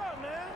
up, man?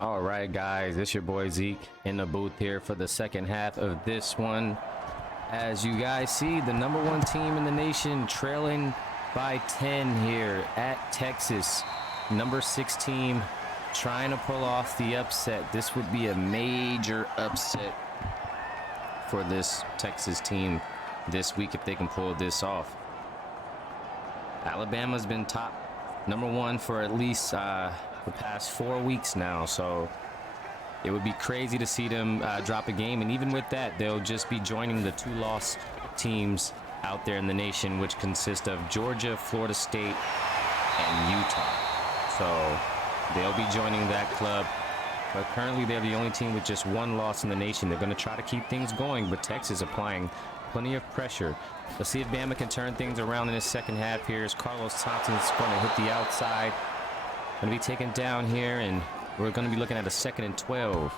All right, guys, it's your boy Zeke in the booth here for the second half of this one. As you guys see, the #1 team in the nation trailing by 10 here at Texas. #6 team trying to pull off the upset. This would be a major upset for this Texas team this week if they can pull this off. Alabama's been top #1 for at least the past 4 weeks now, so it would be crazy to see them drop a game. And even with that, they'll just be joining the 2 loss teams out there in the nation, which consist of Georgia, Florida State, and Utah. So they'll be joining that club, but currently they're the only team with just 1 loss in the nation. They're going to try to keep things going, but Texas applying plenty of pressure. Let's see if Bama can turn things around in the second half here, as Carlos Thompson's going to hit the outside. Going to be taken down here, and we're going to be looking at a 2nd and 12.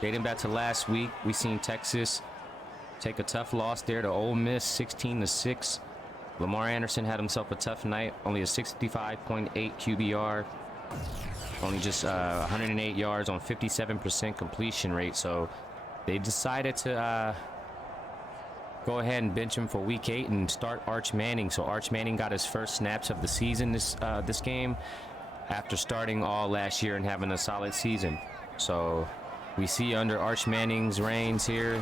Dating back to last week, we seen Texas take a tough loss there to Ole Miss, 16-6. Lamar Anderson had himself a tough night, only a 65.8 QBR, only just 108 yards on 57% completion rate. So they decided to go ahead and bench him for week 8 and start Arch Manning. So Arch Manning got his first snaps of the season this game after starting all last year and having a solid season. So we see under Arch Manning's reigns here,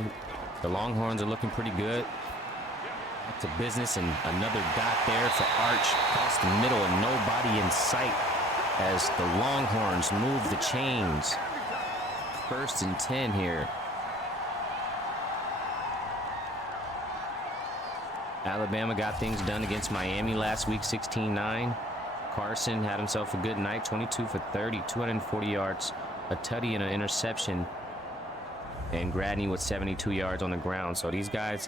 the Longhorns are looking pretty good. Back to business, and another dot there for Arch across the middle and nobody in sight as the Longhorns move the chains. 1st and 10 here. Alabama got things done against Miami last week, 16-9. Carson had himself a good night, 22 for 30, 240 yards, a tutty and an interception. And Gradney with 72 yards on the ground. So these guys,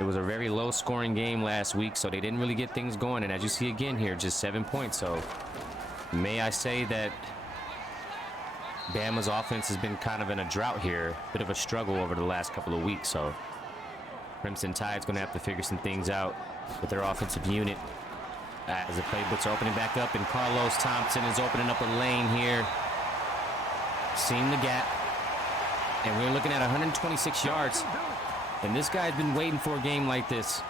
it was a very low scoring game last week, so they didn't really get things going. And as you see again here, just 7 points. So may I say that Bama's offense has been kind of in a drought here, bit of a struggle over the last couple of weeks. So Crimson Tide's going to have to figure some things out with their offensive unit as the playbooks are opening back up, and Carlos Thompson is opening up a lane here. Seeing the gap, and we're looking at 126 yards. And this guy's been waiting for a game like this.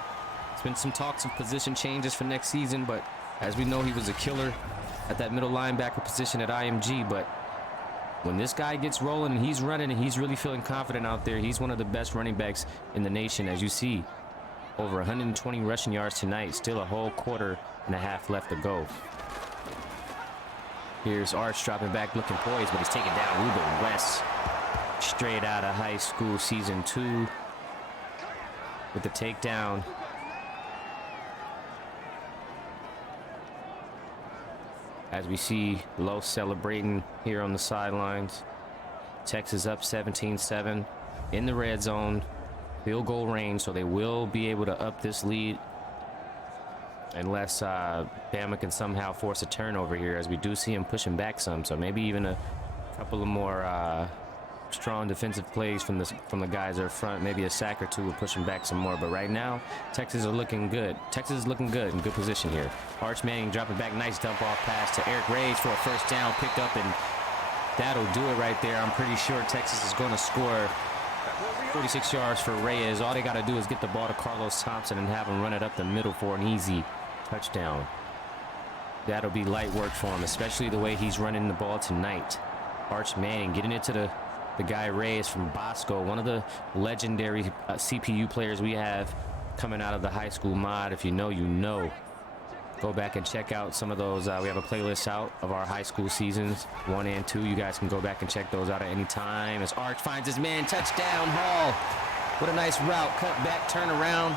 It's been some talks of position changes for next season, but as we know, he was a killer at that middle linebacker position at IMG. But when this guy gets rolling and he's running and he's really feeling confident out there, he's one of the best running backs in the nation. As you see, over 120 rushing yards tonight, still a whole quarter and a half left to go. Here's Arch dropping back, looking poised, but he's taken down. Ruben West, straight out of high school, season 2, with the takedown. As we see Lowe celebrating here on the sidelines. Texas up 17-7 in the red zone, field goal range, so they will be able to up this lead unless Bama can somehow force a turnover here, as we do see him pushing back some. So maybe even a couple of more strong defensive plays from the guys up front, maybe a sack or 2 will push him back some more. But right now, Texas are looking good. Texas is looking good, in good position here. Arch Manning dropping back, nice dump off pass to Eric Reyes for a 1st down, picked up, and that'll do it right there. I'm pretty sure Texas is going to score 46 yards for Reyes. All they got to do is get the ball to Carlos Thompson and have him run it up the middle for an easy touchdown. That'll be light work for him, especially the way he's running the ball tonight. Arch Manning getting it to the guy Reyes from Bosco, one of the legendary CPU players we have coming out of the high school mod. If you know, you know. Go back and check out some of those. We have a playlist out of our high school seasons 1 and 2. You guys can go back and check those out at any time. As Arch finds his man, touchdown Hall. What a nice route, cut back, turn around.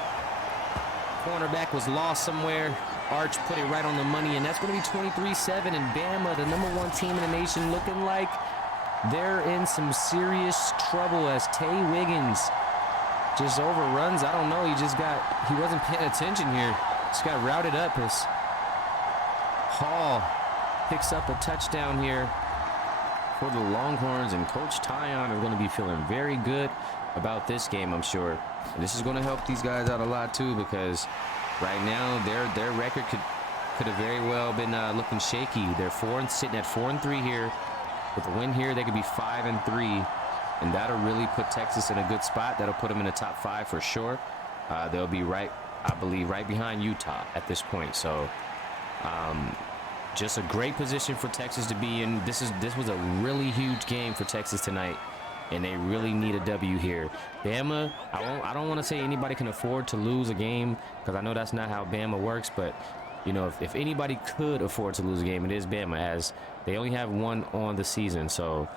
Cornerback was lost somewhere. Arch put it right on the money, and that's going to be 23-7. And Bama, the #1 team in the nation, looking like they're in some serious trouble as Tay Wiggins just overruns. I don't know, he wasn't paying attention here. Just got routed up as Hall picks up a touchdown here for the Longhorns, and Coach Tyon are going to be feeling very good about this game, I'm sure. And this is going to help these guys out a lot too, because right now their record could have very well been looking shaky. They're sitting at 4-3 here. With a win here, they could be 5-3, and that'll really put Texas in a good spot. That'll put them in the top 5 for sure. They'll be right, I believe, right behind Utah at this point. So just a great position for Texas to be in. This was a really huge game for Texas tonight, and they really need a W here. Bama, I don't want to say anybody can afford to lose a game, because I know that's not how Bama works, but you know, if anybody could afford to lose a game, it is Bama, as they only have one on the season. So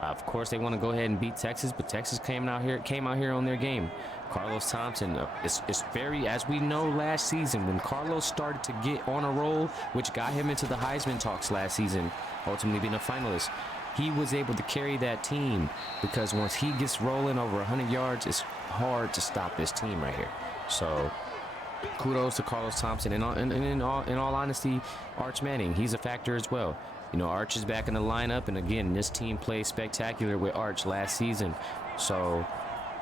of course they want to go ahead and beat Texas, but Texas came out here on their game. Carlos Thompson, it's very, as we know, last season when Carlos started to get on a roll, which got him into the Heisman talks last season, ultimately being a finalist. He was able to carry that team, because once he gets rolling over 100 yards, it's hard to stop this team right here. So kudos to Carlos Thompson, and in all honesty, Arch Manning, he's a factor as well. You know, Arch is back in the lineup, and again, this team played spectacular with Arch last season. So,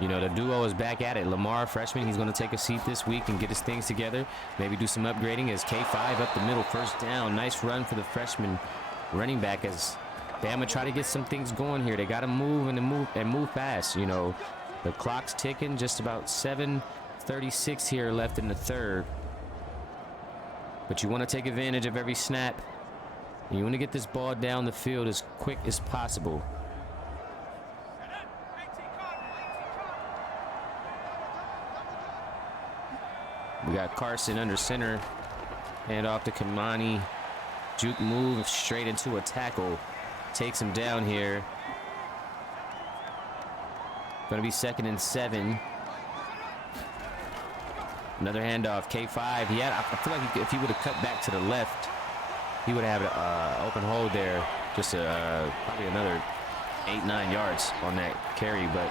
you know, the duo is back at it. Lamar, freshman, he's going to take a seat this week and get his things together. Maybe do some upgrading as K5 up the middle, first down. Nice run for the freshman running back as Bama try to get some things going here. They got to move and move fast. You know, the clock's ticking, just about 7:36 here left in the third. But you want to take advantage of every snap. You want to get this ball down the field as quick as possible. We got Carson under center. Hand off to Kamani. Juke move straight into a tackle. Takes him down here. Going to be 2nd and 7. Another handoff. K5. I feel like if he would have cut back to the left, he would have an open hole there. Just probably another 8-9 yards on that carry. But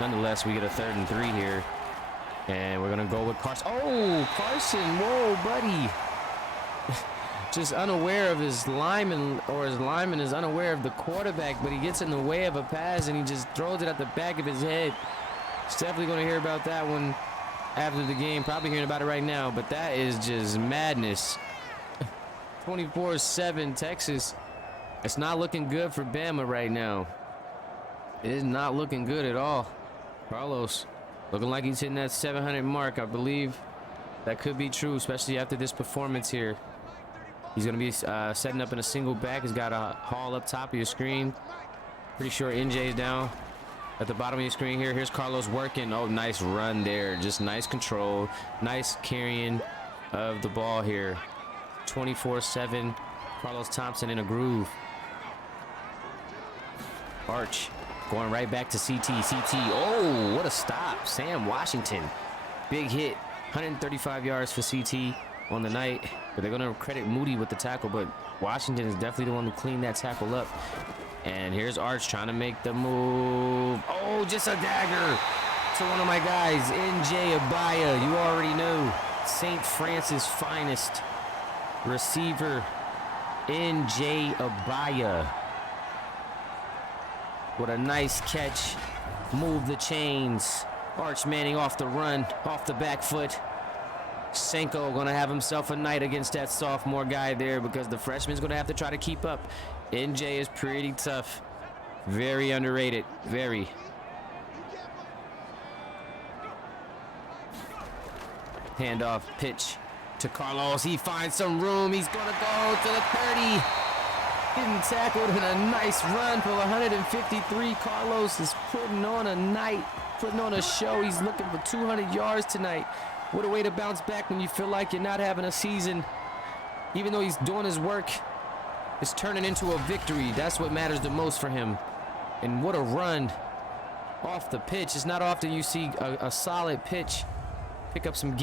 nonetheless, we get a 3rd and 3 here. And we're going to go with Carson. Oh, Carson. Whoa, buddy. Just unaware of his lineman, or his lineman is unaware of the quarterback, but he gets in the way of a pass and he just throws it at the back of his head. He's definitely going to hear about that one after the game. Probably hearing about it right now, but that is just madness. 24-7 Texas. It's not looking good for Bama right now. It is not looking good at all. Carlos looking like he's hitting that 700 mark. I believe that could be true, especially after this performance here. He's going to be setting up in a single back. He's got a haul up top of your screen. Pretty sure NJ is down at the bottom of your screen here. Here's Carlos working. Oh, nice run there. Just nice control. Nice carrying of the ball here. 24-7. Carlos Thompson in a groove. Arch going right back to CT. Oh, what a stop. Sam Washington. Big hit. 135 yards for CT on the night. But they're going to credit Moody with the tackle, but Washington is definitely the one who cleaned that tackle up. And here's Arch trying to make the move. Oh, just a dagger to one of my guys, NJ Abaya. You already know, St. Francis finest receiver, NJ Abaya. What a nice catch. Move the chains. Arch Manning off the run, off the back foot. Senko gonna have himself a night against that sophomore guy there, because the freshman's gonna have to try to keep up. NJ is pretty tough. Very underrated. Very. Handoff pitch to Carlos. He finds some room. He's gonna go to the 30. Getting tackled in a nice run for 153. Carlos is putting on a night, putting on a show. He's looking for 200 yards tonight. What a way to bounce back when you feel like you're not having a season. Even though he's doing his work, it's turning into a victory. That's what matters the most for him. And what a run off the pitch. It's not often you see a solid pitch pick up some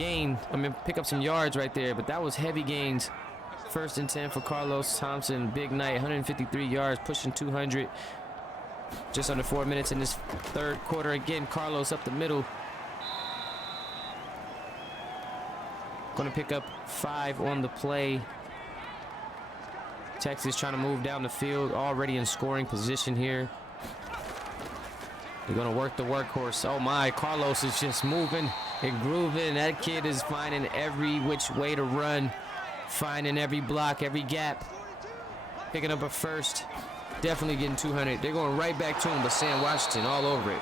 pick up some yards right there, but that was heavy gains. 1st and 10 for Carlos Thompson. Big night, 153 yards, pushing 200. Just under 4 minutes in this third quarter. Again, Carlos up the middle. Going to pick up 5 on the play. Texas trying to move down the field, already in scoring position here. They're going to work the workhorse. Oh my, Carlos is just moving and grooving. That kid is finding every which way to run. finding every block, every gap, picking up a first, definitely getting 200. They're going right back to him, but Sam Washington all over it.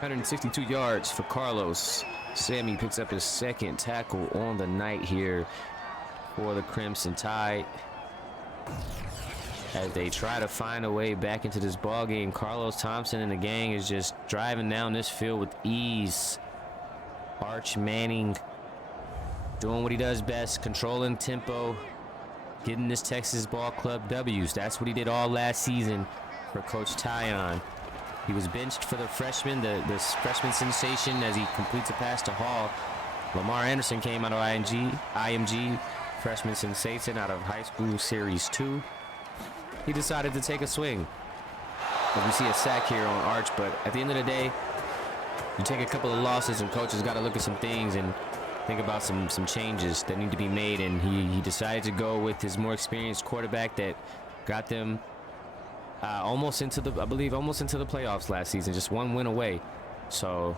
162 yards for Carlos. Sammy picks up his second tackle on the night here for the Crimson Tide. As they try to find a way back into this ball game, Carlos Thompson and the gang is just driving down this field with ease. Arch Manning doing what he does best, controlling tempo, getting this Texas ball club W's. That's what he did all last season for Coach Tyon. He was benched for the freshman, the freshman sensation, as he completes a pass to Hall. Lamar Anderson came out of IMG, freshman sensation out of high school series 2. He decided to take a swing. As we see a sack here on Arch, but at the end of the day, you take a couple of losses and coaches got to look at some things and think about some changes that need to be made, and he decided to go with his more experienced quarterback that got them almost into the playoffs last season, just one win away. So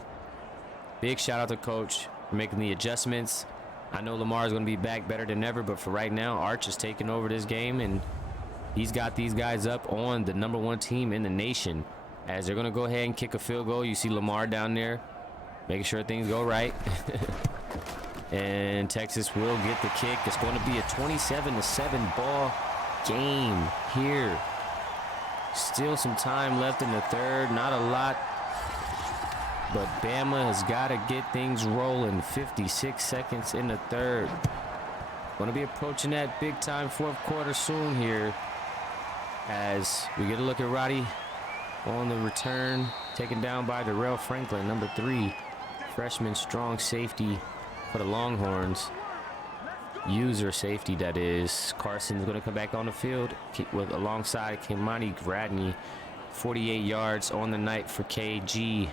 big shout out to coach for making the adjustments. I know Lamar is going to be back better than ever, but for right now, Arch is taking over this game, and he's got these guys up on the #1 team in the nation. As they're going to go ahead and kick a field goal, you see Lamar down there making sure things go right. And Texas will get the kick. It's going to be a 27-7 ball game here. Still some time left in the third, not a lot, but Bama has got to get things rolling. 56 seconds in the third. Going to be approaching that big time fourth quarter soon here, as we get a look at Roddy on the return, taken down by Darrell Franklin, number 3, freshman strong safety for the Longhorns. User safety, that is. Carson's going to come back on the field with alongside Kimani Gradney. 48 yards on the night for KG.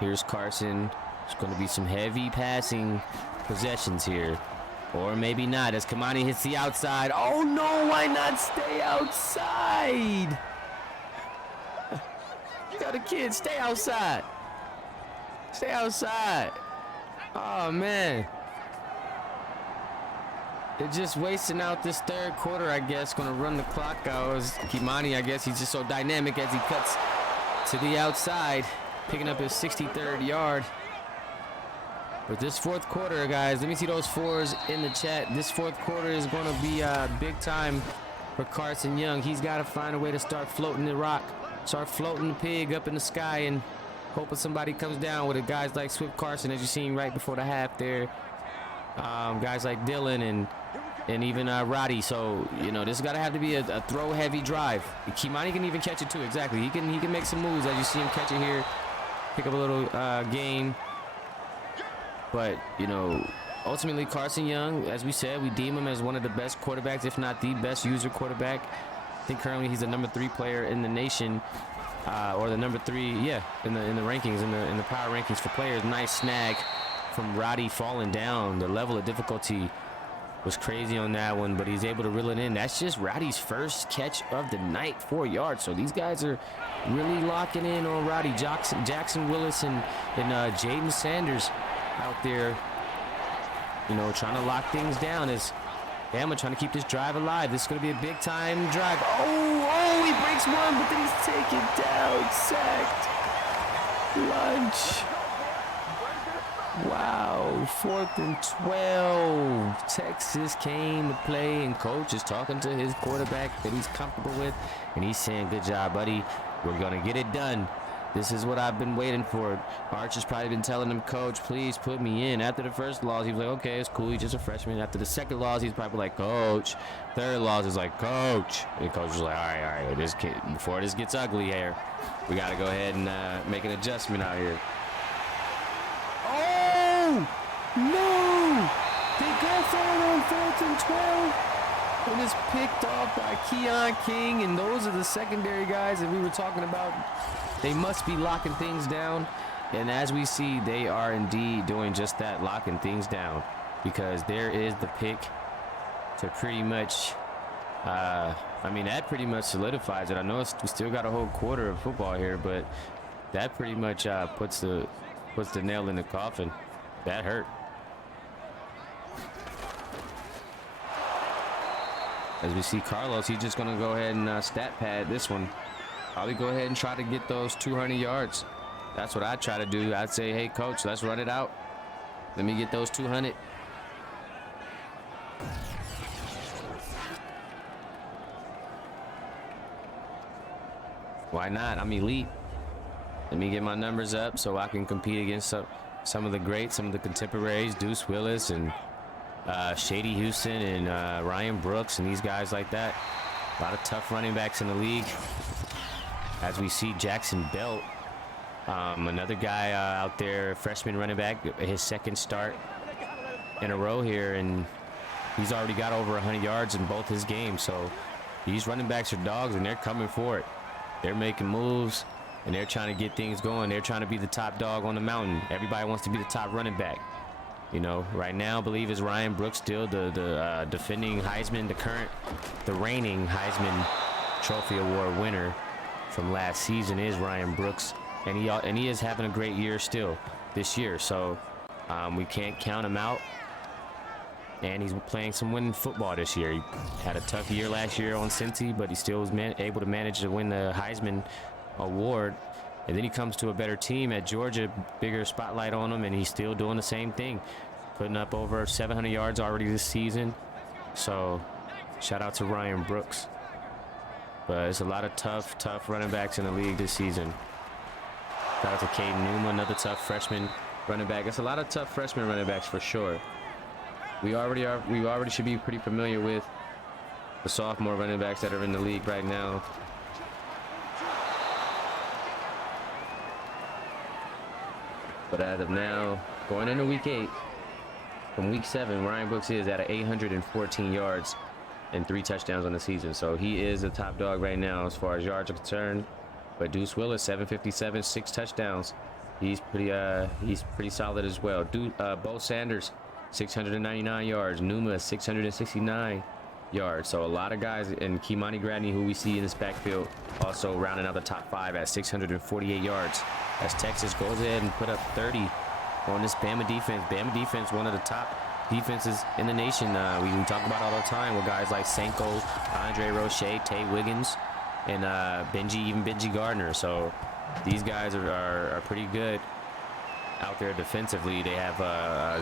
Here's Carson. It's going to be some heavy passing possessions here. Or maybe not, as Kimani hits the outside. Oh no, why not stay outside? Tell the kids, stay outside. Stay outside. Oh, man. They're just wasting out this third quarter, I guess. Going to run the clock out. Kimani, I guess he's just so dynamic as he cuts to the outside, picking up his 63rd yard. But this fourth quarter, guys, let me see those fours in the chat. This fourth quarter is going to be big time for Carson Young. He's got to find a way to start floating the rock, start floating the pig up in the sky, and hoping somebody comes down with it. Guys like Swift Carson, as you've seen right before the half there. Guys like Dylan and even Roddy. So, you know, this has got to have to be a throw-heavy drive. Kimani can even catch it, too. Exactly. He can make some moves, as you see him catch it here. Pick up a little gain. But, you know, ultimately Carson Young, as we said, we deem him as one of the best quarterbacks, if not the best user quarterback. I think currently he's the #3 player in the nation. Or the #3, yeah, in the rankings, in the power rankings for players. Nice snag from Roddy falling down. The level of difficulty was crazy on that one, but he's able to reel it in. That's just Roddy's first catch of the night, 4 yards. So these guys are really locking in on Roddy. Jackson Willis and Jaden Sanders out there, you know, trying to lock things down as Bama trying to keep this drive alive. This is going to be a big time drive. Oh, he breaks one, but then he's taken down, sacked. Lunch. Wow, 4th and 12. Texas came to play, and coach is talking to his quarterback that he's comfortable with, and he's saying, good job, buddy. We're going to get it done. This is what I've been waiting for. Arch has probably been telling him, coach, please put me in. After the first loss, he was like, okay, it's cool. He's just a freshman. After the second loss, he's probably like, coach. Third loss, he's like, coach. And the coach was like, all right. This kid, before this gets ugly here, we got to go ahead and make an adjustment out here. Oh, no. They go for it on 4th and 12. And it's picked off by Keon King. And those are the secondary guys that we were talking about. They must be locking things down, and as we see, they are indeed doing just that, locking things down, because there is the pick to pretty much, I mean, that pretty much solidifies it. I know we still got a whole quarter of football here, but that pretty much puts the nail in the coffin. That hurt. As we see Carlos, he's just going to go ahead and stat pad this one. Probably go ahead and try to get those 200 yards. That's what I'd try to do. I'd say, hey, coach, let's run it out. Let me get those 200. Why not? I'm elite. Let me get my numbers up so I can compete against some of the greats, some of the contemporaries, Deuce Willis and Shady Houston and Ryan Brooks and these guys like that. A lot of tough running backs in the league. As we see Jackson Belt, another guy out there, freshman running back, his second start in a row here, and he's already got over 100 yards in both his games. So these running backs are dogs, and they're coming for it. They're making moves, and they're trying to get things going. They're trying to be the top dog on the mountain. Everybody wants to be the top running back. You know, right now, I believe is Ryan Brooks still the defending Heisman, the reigning Heisman Trophy Award winner from last season is Ryan Brooks, and he is having a great year still this year. So we can't count him out. And he's playing some winning football this year. He had a tough year last year on Cincy, but he still was able to manage to win the Heisman Award. And then he comes to a better team at Georgia, bigger spotlight on him, and he's still doing the same thing, putting up over 700 yards already this season. So shout out to Ryan Brooks. But it's a lot of tough running backs in the league this season. Shout out to Caden Numa, another tough freshman running back. It's a lot of tough freshman running backs for sure. We already should be pretty familiar with the sophomore running backs that are in the league right now. But as of now, going into week 8, from week 7, Ryan Brooks is at 814 yards and 3 touchdowns on the season. So he is a top dog right now as far as yards are concerned. But Deuce Willis, 757, 6 touchdowns. He's pretty solid as well. Bo Sanders, 699 yards. Numa, 669 yards. So a lot of guys, and Kimani Gradney, who we see in this backfield, also rounding out the top 5 at 648 yards. As Texas goes ahead and put up 30 on this Bama defense. Bama defense, one of the top defenses in the nation. We talk about all the time with guys like Senko, Andre Roche, Tay Wiggins, and Benji Gardner. So these guys are pretty good out there defensively. They have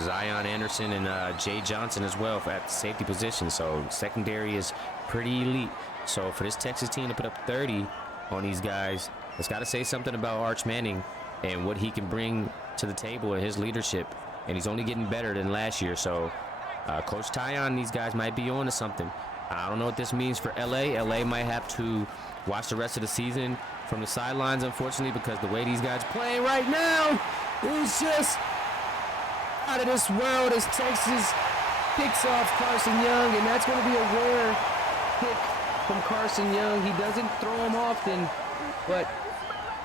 Zion Anderson and Jay Johnson as well at the safety position. So secondary is pretty elite. So for this Texas team to put up 30 on these guys, it's got to say something about Arch Manning and what he can bring to the table and his leadership. And he's only getting better than last year. So Coach Tyon and these guys might be on to something. I don't know what this means for LA. LA might have to watch the rest of the season from the sidelines, unfortunately, because the way these guys are playing right now is just out of this world as Texas picks off Carson Young, and that's going to be a rare pick from Carson Young. He doesn't throw him often, but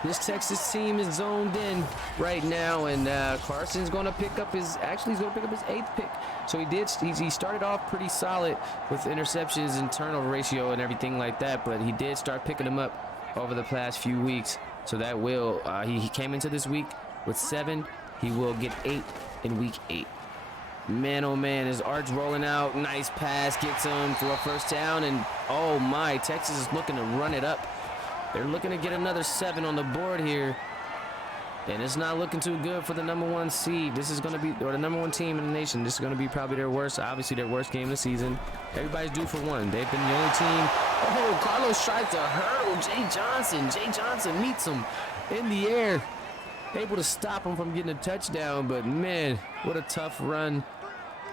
this Texas team is zoned in right now, and Carson's going to pick up his 8th pick. So he started off pretty solid with interceptions and turnover ratio and everything like that, but he did start picking them up over the past few weeks. So that will he came into this week with 7. He will get 8 in week 8. Man, oh man, his Arch rolling out. Nice pass, gets him for a first down, and oh my, Texas is looking to run it up. They're looking to get another 7 on the board here, and it's not looking too good for the #1 seed. This is going to be, or the #1 team in the nation. This is going to be probably their worst game of the season. Everybody's due for one. They've been the only team. Oh, Carlos tries to hurdle Jay Johnson. Jay Johnson meets him in the air, able to stop him from getting a touchdown. But man, what a tough run.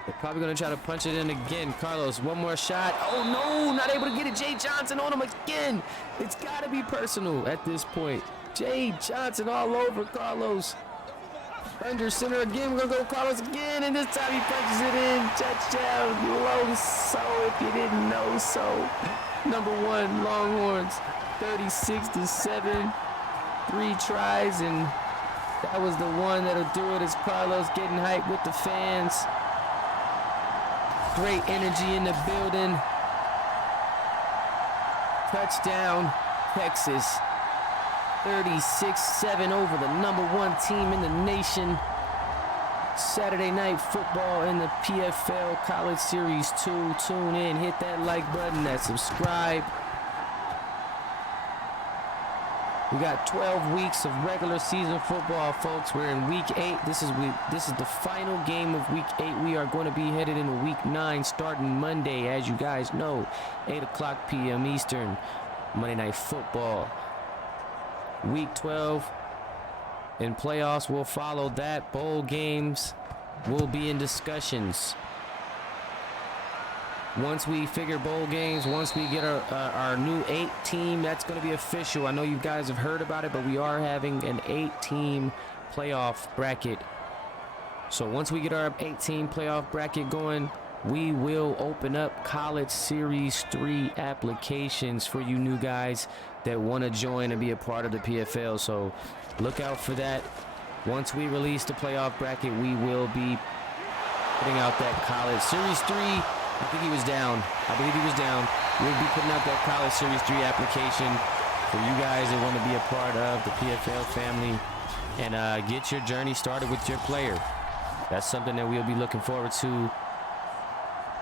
They're probably going to try to punch it in again. Carlos, one more shot. Oh, no, not able to get it. Jay Johnson on him again. It's got to be personal at this point. Jay Johnson all over Carlos. Under center again. We're going to go Carlos again, and this time he punches it in. Touchdown. Low so, if you didn't know so. #1, Longhorns, 36-7. 3 tries, and that was the one that'll do it as Carlos getting hyped with the fans. Great energy in the building. Touchdown, Texas. 36-7 over the #1 team in the nation. Saturday night football in the PFL College Series 2. Tune in, hit that like button, that subscribe. We got 12 weeks of regular season football, folks. We're in week 8. This is the final game of week 8. We are going to be headed into week 9 starting Monday, as you guys know, 8 o'clock p.m. Eastern. Monday Night Football. Week 12 and playoffs will follow that. Bowl games will be in discussions. Once we figure bowl games, once we get our new 8 team, that's going to be official. I know you guys have heard about it, but we are having an 8-team playoff bracket. So once we get our 8-team playoff bracket going, we will open up College Series 3 applications for you new guys that want to join and be a part of the PFL. So look out for that. Once we release the playoff bracket, we will be putting out that College Series 3. I think he was down. I believe he was down. We'll be putting out that College Series 3 application for you guys that want to be a part of the PFL family and get your journey started with your player. That's something that we'll be looking forward to.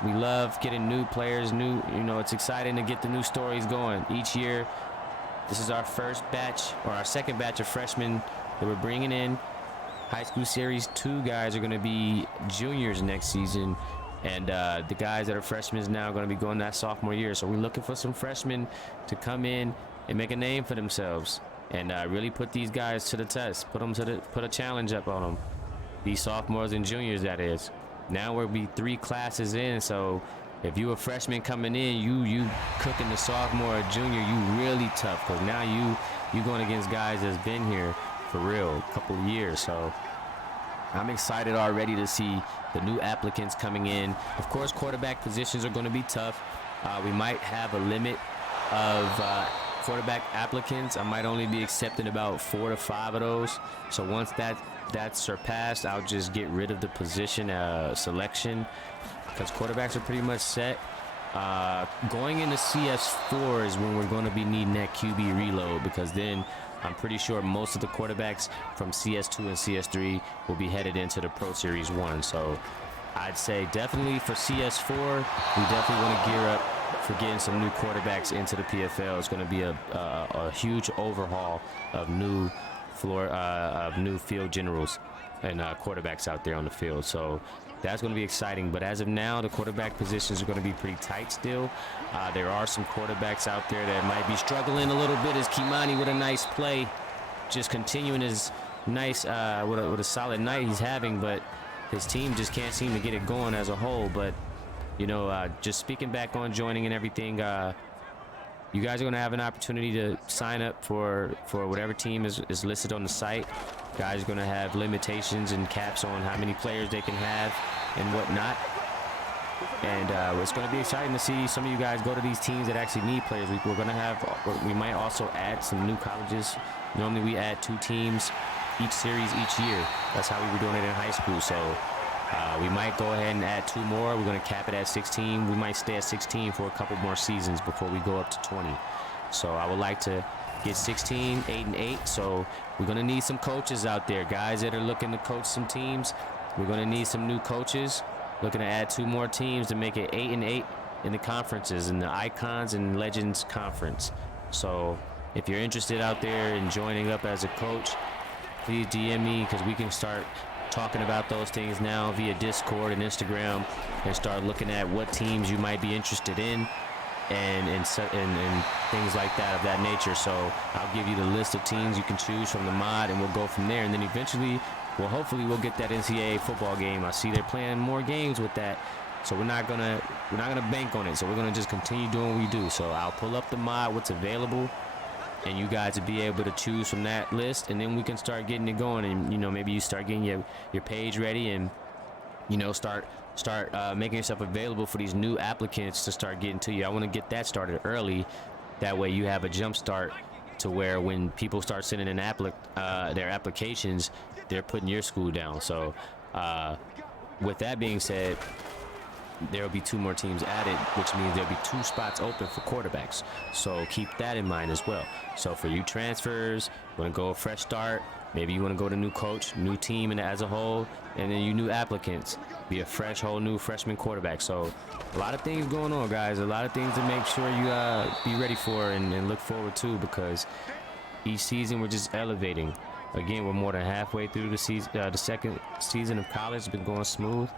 We love getting new players, it's exciting to get the new stories going each year. This is our first batch, or our second batch of freshmen that we're bringing in. High School Series 2 guys are going to be juniors next season, and the guys that are freshmen now are going to be going that sophomore year. So we're looking for some freshmen to come in and make a name for themselves and really put these guys to the test, put a challenge up on them. These sophomores and juniors, that is. Now we'll be 3 classes in, so if you a freshman coming in, you cooking the sophomore or junior, you really tough, because now you going against guys that's been here for real a couple of years. So I'm excited already to see the new applicants coming in. Of course, quarterback positions are going to be tough. We might have a limit of quarterback applicants. I might only be accepting about 4 to 5 of those. So once that's surpassed, I'll just get rid of the position selection, because quarterbacks are pretty much set. Going into CS4 is when we're going to be needing that QB reload, because then I'm pretty sure most of the quarterbacks from CS2 and CS3 will be headed into the Pro Series 1. So I'd say definitely for CS4, we definitely want to gear up for getting some new quarterbacks into the PFL. It's going to be a huge overhaul of new field generals and quarterbacks out there on the field. So that's going to be exciting. But as of now, the quarterback positions are going to be pretty tight still. There are some quarterbacks out there that might be struggling a little bit. As Kimani with a nice play, just continuing his nice with a solid night he's having, but his team just can't seem to get it going as a whole. But just speaking back on joining and everything, you guys are going to have an opportunity to sign up for whatever team is listed on the site. Guys are going to have limitations and caps on how many players they can have and whatnot. And it's going to be exciting to see some of you guys go to these teams that actually need players. We might also add some new colleges. Normally we add 2 teams each series each year. That's how we were doing it in high school. So we might go ahead and add 2 more. We're going to cap it at 16. We might stay at 16 for a couple more seasons before we go up to 20. So I would like to get 16, 8 and 8. So we're going to need some coaches out there, guys that are looking to coach some teams. We're going to need some new coaches, looking to add 2 more teams to make it 8 and 8 in the conferences, in the Icons and Legends Conference. So if you're interested out there in joining up as a coach, please DM me, because we can start talking about those things now via Discord and Instagram, and start looking at what teams you might be interested in and things like that of that nature. So I'll give you the list of teams you can choose from the mod, and we'll go from there. And then eventually, hopefully we'll get that NCAA football game. I see they're playing more games with that, so we're not gonna bank on it. So we're gonna just continue doing what we do. So I'll pull up the mod, what's available, and you guys will be able to choose from that list, and then we can start getting it going. And maybe you start getting your page ready, and start making yourself available for these new applicants to start getting to you. I want to get that started early. That way you have a jump start to where when people start sending in their applications, they're putting your school down. So with that being said, there will be 2 more teams added, which means there'll be 2 spots open for quarterbacks. So keep that in mind as well. So for you transfers, want to go a fresh start, Maybe you want to go to new coach, new team, and as a whole, and then you new applicants. Be a fresh, whole new freshman quarterback. So a lot of things going on, guys. A lot of things to make sure you be ready for and look forward to, because each season we're just elevating. Again, we're more than halfway through the season. The second season of college has been going smooth.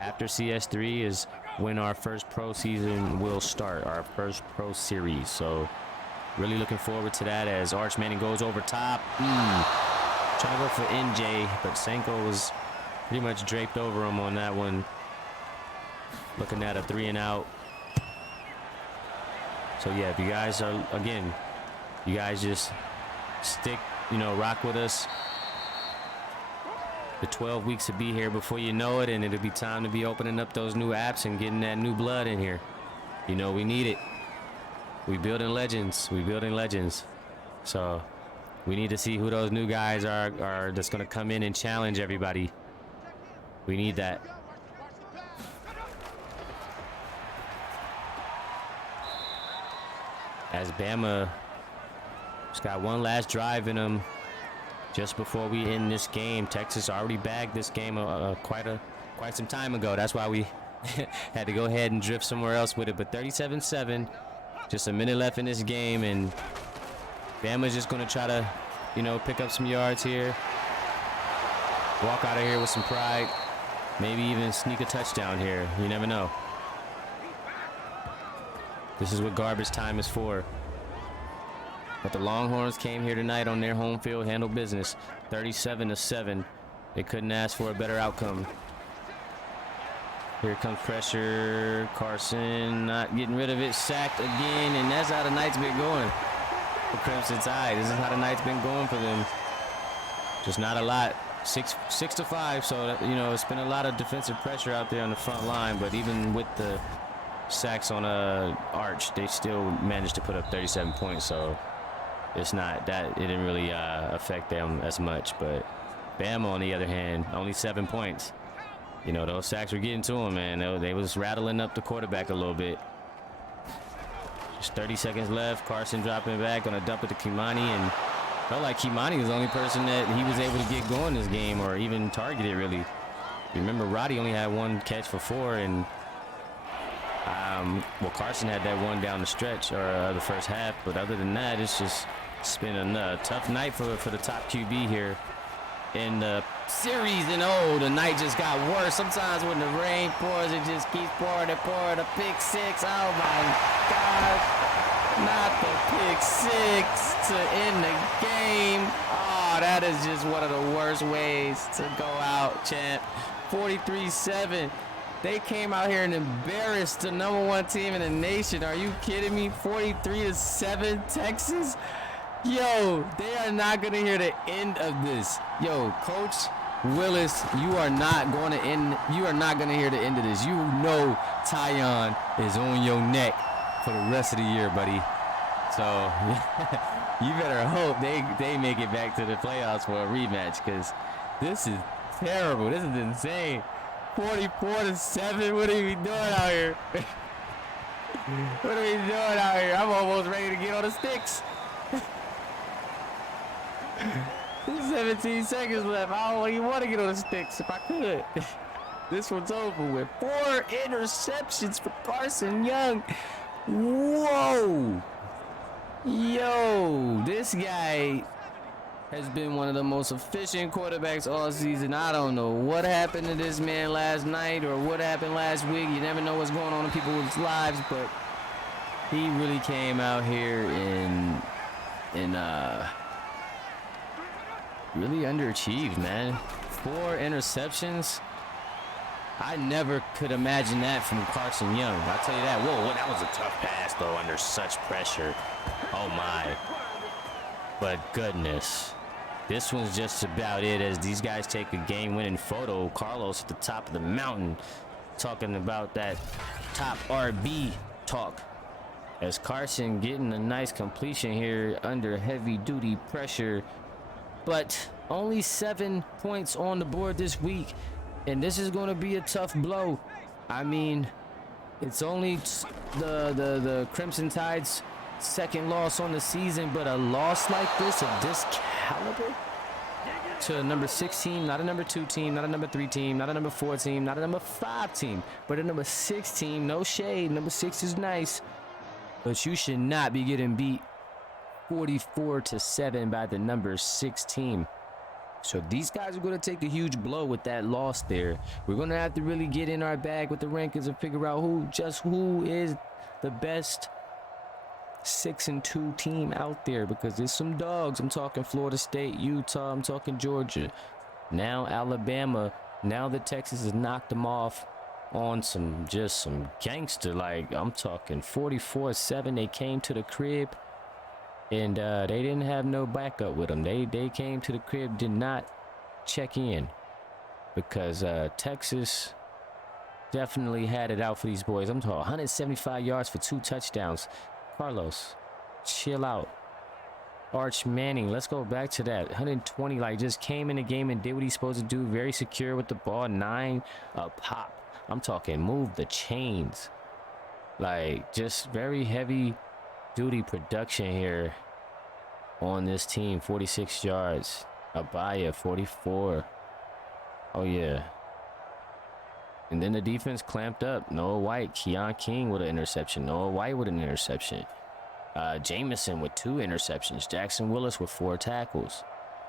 After CS3 is when our first pro season will start, our first pro series. So really looking forward to that as Arch Manning goes over top. Trying to go for NJ, but Senko was pretty much draped over him on that one. Looking at a 3-and-out. So yeah, if you guys are, again, you guys just stick, rock with us. The 12 weeks to be here before you know it, and it'll be time to be opening up those new apps and getting that new blood in here. We need it. We building legends. We building legends. So we need to see who those new guys are that's going to come in and challenge everybody. We need that. As Bama just got one last drive in them just before we end this game. Texas already bagged this game quite some time ago. That's why we had to go ahead and drift somewhere else with it. But 37-7, just a minute left in this game, and Bama's just going to try to, pick up some yards here. Walk out of here with some pride. Maybe even sneak a touchdown here. You never know. This is what garbage time is for. But the Longhorns came here tonight on their home field, handled business. 37-7. They couldn't ask for a better outcome. Here comes pressure. Carson not getting rid of it. Sacked again, and that's how the night's been going for Crimson Tide. This is how the night's been going for them. Just not a lot. 6-5. So it's been a lot of defensive pressure out there on the front line. But even with the sacks on Arch, they still managed to put up 37 points. So it's not that it didn't really affect them as much. But Bama, on the other hand, only 7 points. Those sacks were getting to him, man. They was rattling up the quarterback a little bit. Just 30 seconds left. Carson dropping back, gonna dump it to Kimani, and felt like Kimani was the only person that he was able to get going this game, or even target it really. Remember, Roddy only had one catch for 4, and Carson had that one down the stretch, or the first half. But other than that, it's been a tough night for the top QB here in the series. And the night just got worse. Sometimes when the rain pours, it just keeps pouring and pouring. A pick 6. Oh my God! Not the pick 6 to end the game. Oh, that is just one of the worst ways to go out, champ. 43-7. They came out here and embarrassed the #1 team in the nation. Are you kidding me? 43-7, Texas. Yo, they are not going to hear the end of this. Yo, Coach Willis, you are not going to hear the end of this. Tyon is on your neck for the rest of the year, buddy. So you better hope they make it back to the playoffs for a rematch, because this is terrible. This is insane. 44-7. What are we doing out here? What are we doing out here? I'm almost ready to get on the sticks. 17 seconds left. I don't even want to get on the sticks if I could. This one's over with. 4 interceptions for Carson Young. Whoa. Yo, this guy has been one of the most efficient quarterbacks all season. I don't know what happened to this man last night or what happened last week. You never know what's going on in people's lives, but he really came out here and really underachieved, man. 4 interceptions. I never could imagine that from Carson Young. I'll tell you that. Whoa, that was a tough pass, though, under such pressure. Oh, my. But goodness. This one's just about it as these guys take a game-winning photo. Carlos at the top of the mountain talking about that top RB talk. As Carson getting a nice completion here under heavy-duty pressure. But only 7 points on the board this week. And this is going to be a tough blow. I mean, it's only the Crimson Tide's second loss on the season, but a loss like this of this caliber, to a number 6 team, not a number 2 team, not a number 3 team, not a number 4 team, not a number 5 team, but a number 6 team. No shade. Number 6 is nice, but you should not be getting beat 44-7 by the number 6 team. So these guys are going to take a huge blow with that loss there. We're going to have to really get in our bag with the rankings and figure out who is the best 6-2 team out there, because there's some dogs. I'm talking Florida State, Utah, I'm talking Georgia, now Alabama. Now that Texas has knocked them off on some gangster, like I'm talking 44-7. They came to the crib and they didn't have no backup with them. They came to the crib, did not check in, because Texas definitely had it out for these boys. I'm talking 175 yards for 2 touchdowns. Carlos, chill out. Arch Manning, let's go back to that. 120, like, just came in the game and did what he's supposed to do. Very secure with the ball. 9 a pop. I'm talking move the chains. Like, just very heavy duty production here on this team. 46 yards. Abaya, 44. Oh, yeah. And then the defense clamped up. Noah White, Keon King with an interception. Noah White with an interception. Jameson with 2 interceptions. Jackson Willis with 4 tackles.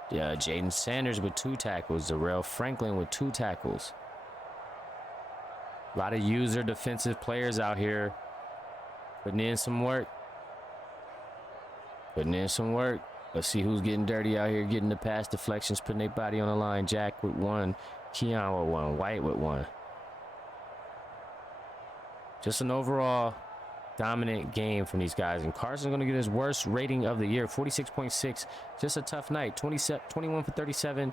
Jaden Sanders with 2 tackles. Darrell Franklin with 2 tackles. A lot of user defensive players out here putting in some work. Let's see who's getting dirty out here, getting the pass deflections, putting their body on the line. Jack with 1. Keon with 1. White with 1. Just an overall dominant game from these guys. And Carson's going to get his worst rating of the year, 46.6. Just a tough night. 21 for 37,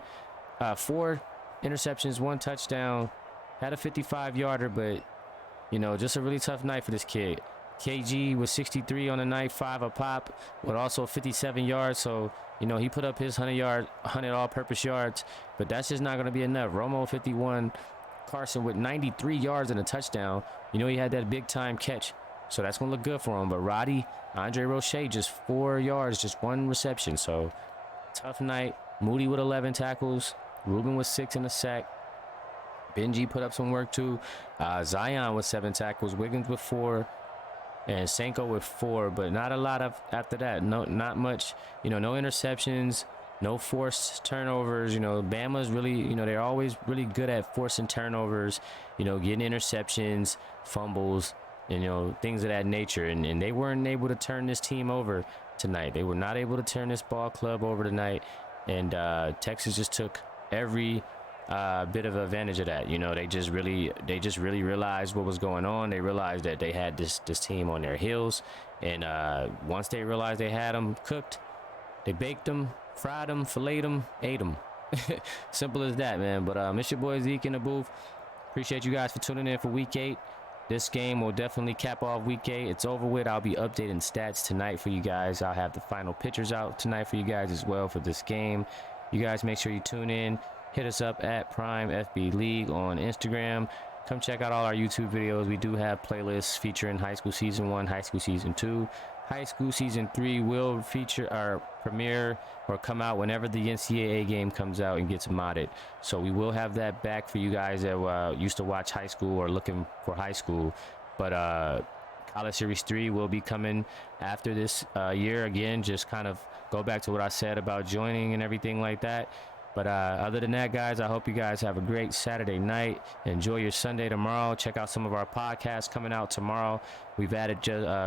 4 interceptions, 1 touchdown. Had a 55-yarder, but, you know, just a really tough night for this kid. KG was 63 on the night, 5 a pop, but also 57 yards. So, you know, he put up his 100 all-purpose yards, but that's just not going to be enough. Romo 51. Carson with 93 yards and a touchdown. You know, he had that big-time catch, so that's going to look good for him. But Andre Roche, just 4 yards, just 1 reception. So, tough night. Moody with 11 tackles. Ruben with 6 in a sack. Benji put up some work, too. Zion with 7 tackles. Wiggins with 4. And Senko with 4, but not a lot of after that. No, not much. You know, no interceptions. No forced turnovers. You know, Bama's really, you know, they're always really good at forcing turnovers, you know, getting interceptions, fumbles, and, you know, things of that nature. And they weren't able to turn this team over tonight. They were not able to turn this ball club over tonight. And Texas just took every bit of advantage of that. You know, they just really realized what was going on. They realized that they had this team on their heels. And once they realized they had them cooked, they baked them, fried them, filleted them, ate them. Simple as that, man. But it's your boy Zeke in the booth. Appreciate you guys for tuning in for week 8. This game will definitely cap off week 8. It's over with. I'll be updating stats tonight for you guys. I'll have the final pictures out tonight for you guys as well for this game. You guys make sure you tune in. Hit us up at Prime FB League on Instagram. Come check out all our YouTube videos. We do have playlists featuring High School Season 1, High School Season 2. High School Season 3 will feature our premiere or come out whenever the NCAA game comes out and gets modded. So we will have that back for you guys that used to watch high school or looking for high school. But College Series 3 will be coming after this year. Again, just kind of go back to what I said about joining and everything like that. But other than that, guys, I hope you guys have a great Saturday night. Enjoy your Sunday tomorrow. Check out some of our podcasts coming out tomorrow. We've added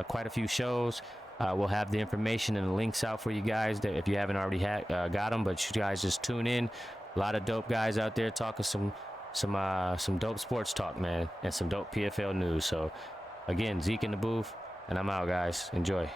quite a few shows. We'll have the information and the links out for you guys that if you haven't already got them. But you guys just tune in. A lot of dope guys out there talking some dope sports talk, man, and some dope PFL news. So, again, Zeke in the booth, and I'm out, guys. Enjoy.